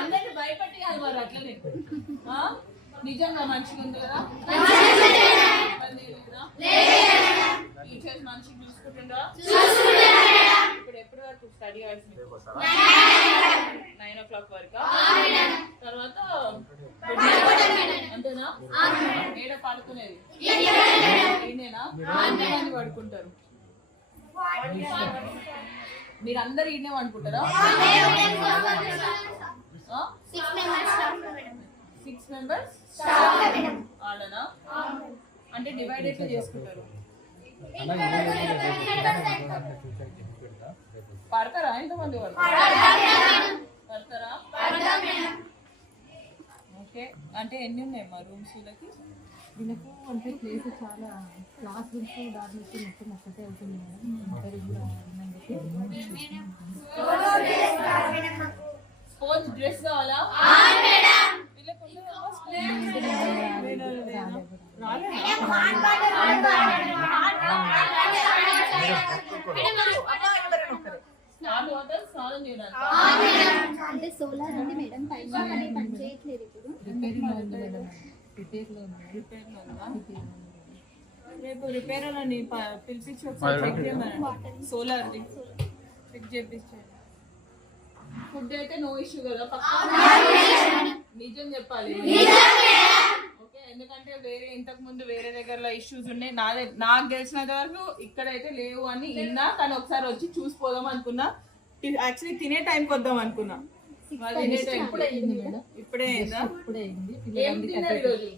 అందరిని భయపెట్టాలి మరి అట్లనే. నిజంగా మంచిగా ఉంది కదా? టీచర్స్ మంచిగా చూసుకుంటుందా? ఇప్పుడు ఎప్పటి వరకు స్టడీ అవర్స్? 9 o'clock వరకు. తర్వాత అంతేనా? ఏడ పడుకునేది ఈయనేనా? పడుకుంటారు మీరు అందరు ఈయనే అనుకుంటారా? 6 members ఆడనా? అంటే డివైడ్ ఎట్లా చేసుకుంటారు? పడతారా? ఎంతమంది పడతారా? ఓకే. అంటే ఎన్ని ఉన్నాయి మా రూమ్స్ వీళ్ళకి? వీళ్ళకు అంటే ప్లేస్ చాలా క్లాస్ రూమ్స్ దాంట్లో మొత్తం ఒక్కటే అవుతుంది మేడం. స్పోర్ట్స్ డ్రెస్ కావాలా? అంటే సోలార్ ఉంది మేడం, పైన పని చేయట్లేదు ఇప్పుడు. రేపు రిపేర్ అని పిలిపించి ఒకసారి చెక్ చేయమని సోలార్ది చెక్ చేయించండి. ఫుడ్ అయితే నో ఇష్యూ కదా? నిజం చెప్పాలి. ఓకే, ఎందుకంటే వేరే ఇంతకు ముందు వేరే దగ్గరలో ఇష్యూస్ ఉన్నాయి. నాకు తెలిసినంత వరకు ఇక్కడైతే లేవు అని విన్నా, కానీ ఒకసారి వచ్చి చూసిపోదాం అనుకున్నా. యాక్చువల్లీ తినే టైంకి వద్దాం అనుకున్నా. ఇప్పుడే అయిందా? ఏం తిన్నారు ఈరోజు?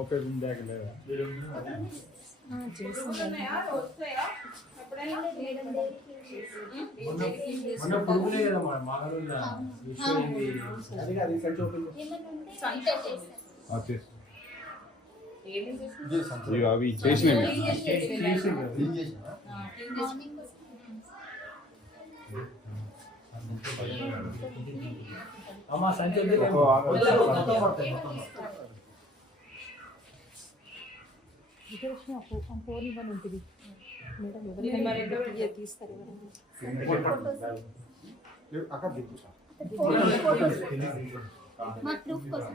ఓపెన్ బ్యాగ్ లేదా? అవి చేసినవి అమ్మా సంచి ఫోన్ ఇవ్వని ఉంటుంది మేడం. తీస్తారు మా ప్రూఫ్ కోసం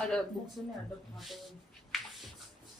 అదే బుక్స్ ఉన్నాయి.